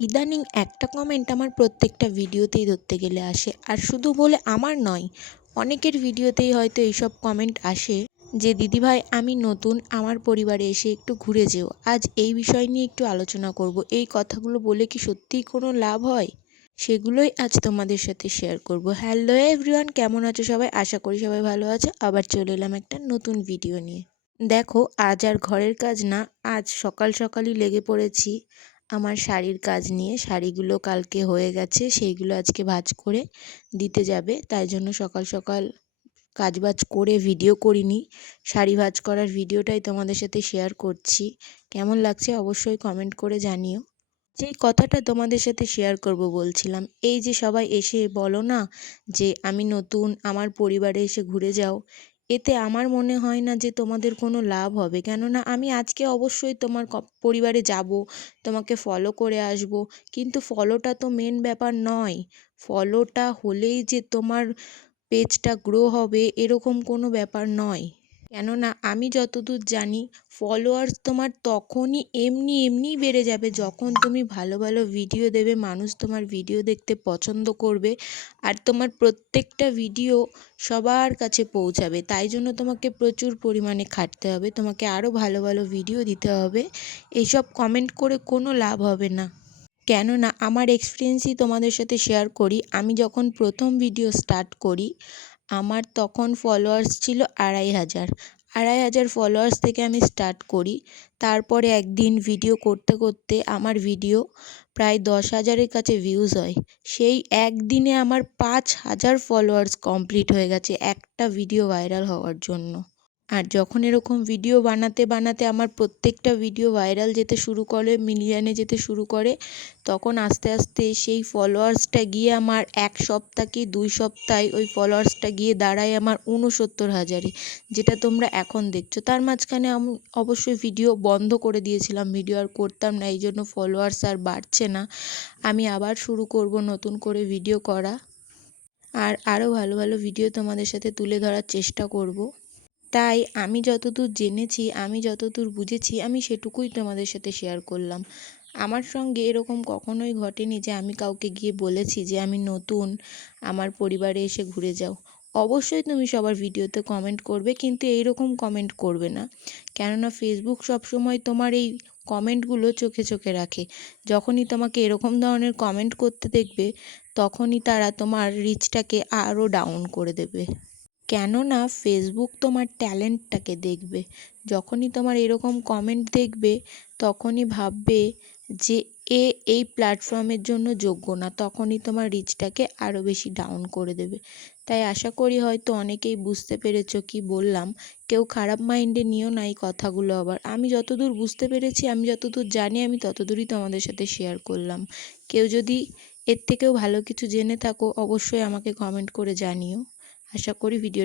ইদানিং একটা কমেন্ট আমার প্রত্যেকটা ভিডিওতেই ধরতে গেলে আসে, আর শুধু বলে আমার নয়, অনেকের ভিডিওতেই হয়তো এইসব কমেন্ট আসে যে দিদিভাই আমি নতুন, আমার পরিবারে এসে একটু ঘুরে যেও। আজ এই বিষয় নিয়ে একটু আলোচনা করব। এই কথাগুলো বলে কি সত্যিই কোনো লাভ হয়? সেগুলোই আজ তোমাদের সাথে শেয়ার করব। হ্যালো এভরিওয়ান, কেমন আছো সবাই? আশা করি সবাই ভালো আছো। আবার চলে এলাম একটা নতুন ভিডিও নিয়ে। দেখো, আজ আর ঘরের কাজ না, আজ সকাল সকালই লেগে পড়েছি আমার শাড়ির কাজ নিয়ে। শাড়িগুলো কালকে হয়ে গেছে, সেইগুলো আজকে ভাঁজ করে দিতে যাবে, তাই জন্য সকাল সকাল কাজবাজ করে ভিডিও করিনি। শাড়ি ভাঁজ করার ভিডিওটাই তোমাদের সাথে শেয়ার করছি। কেমন লাগছে অবশ্যই কমেন্ট করে জানিও। যেই কথাটা তোমাদের সাথে শেয়ার করব বলছিলাম, এই যে সবাই এসে বলো না যে আমি নতুন, আমার পরিবারে এসে ঘুরে যাও, এতে আমার মনে হয় না যে তোমাদের কোনো লাভ হবে। কেননা আমি আজকে অবশ্যই তোমার পরিবারে যাব, তোমাকে ফলো করে আসব, কিন্তু ফলোটা তো মেন ব্যাপার নয়। ফলোটা হলেই যে তোমার পেজটা গ্রো হবে এরকম কোনো ব্যাপার নয়। কেননা আমি যতদূর জানি, ফলোয়ার্স তোমার তখনই এমনিই বেড়ে যাবে যখন তুমি ভালো ভালো ভিডিও দেবে, মানুষ তোমার ভিডিও দেখতে পছন্দ করবে, আর তোমার প্রত্যেকটা ভিডিও সবার কাছে পৌঁছাবে। তাই জন্য তোমাকে প্রচুর পরিমাণে খাটতে হবে, তোমাকে আরও ভালো ভালো ভিডিও দিতে হবে। এইসব কমেন্ট করে কোনো লাভ হবে না। কেননা আমার এক্সপিরিয়েন্সই তোমাদের সাথে শেয়ার করি। আমি যখন প্রথম ভিডিও স্টার্ট করি, আমার তখন ফলোয়ার্স ছিল ২৫০০ ফলোয়ার্স থেকে আমি স্টার্ট করি। তারপরে একদিন ভিডিও করতে করতে আমার ভিডিও প্রায় ১০,০০০-এর কাছে ভিউজ হয়। সেই একদিনে আমার ৫,০০০ ফলোয়ার্স কমপ্লিট হয়ে গেছে একটা ভিডিও ভাইরাল হওয়ার জন্য। আর যখন এরকম ভিডিও বানাতে বানাতে আমার প্রত্যেকটা ভিডিও ভাইরাল যেতে শুরু করে, মিলিয়নে যেতে শুরু করে, তখন আস্তে আস্তে সেই ফলোয়ার্সটা গিয়ে আমার ১ সপ্তাহ কি ২ সপ্তাহে ওই ফলোয়ার্সটা গিয়ে দাঁড়ায় আমার ৬৯,০০০-এ, যেটা তোমরা এখন দেখছো। তার মাঝখানে আমি অবশ্যই ভিডিও বন্ধ করে দিয়েছিলাম, ভিডিও আর করতাম না, এই জন্য ফলোয়ার্স আর বাড়ছে না। আমি আবার শুরু করব নতুন করে ভিডিও করা, আর আরও ভালো ভালো ভিডিও তোমাদের সাথে তুলে ধরার চেষ্টা করব। তাই আমি যতদূর জেনেছি, আমি যতদূর বুঝেছি, আমি সেটুকুই তোমাদের সাথে শেয়ার করলাম। আমার সঙ্গে এরকম কখনোই ঘটেনি যে আমি কাউকে গিয়ে বলেছি যে আমি নতুন, আমার পরিবারে এসে ঘুরে যাও। অবশ্যই তুমি সবার ভিডিওতে কমেন্ট করবে, কিন্তু এইরকম কমেন্ট করবে না। কেননা ফেসবুক সবসময় তোমার এই কমেন্টগুলো চোখে চোখে রাখে। যখনই তোমাকে এরকম ধরনের কমেন্ট করতে দেখবে, তখনই তারা তোমার রিচটাকে আরও ডাউন করে দেবে। কেননা ফেসবুক তোমার ট্যালেন্টটাকে দেখবে। যখনই তোমার এরকম কমেন্ট দেখবে, তখনই ভাববে যে এই প্ল্যাটফর্মের জন্য যোগ্য না, তখনই তোমার রিচটাকে আরও বেশি ডাউন করে দেবে। তাই আশা করি হয়তো অনেকেই বুঝতে পেরেছো কি বললাম। কেউ খারাপ মাইন্ডে নিও না এই কথাগুলো। আবার আমি যতদূর বুঝতে পেরেছি, আমি যতদূর জানি, আমি ততদূরই তোমাদের সাথে শেয়ার করলাম। কেউ যদি এর থেকেও ভালো কিছু জেনে থাকো, অবশ্যই আমাকে কমেন্ট করে জানিও। আশা করি ভিডিও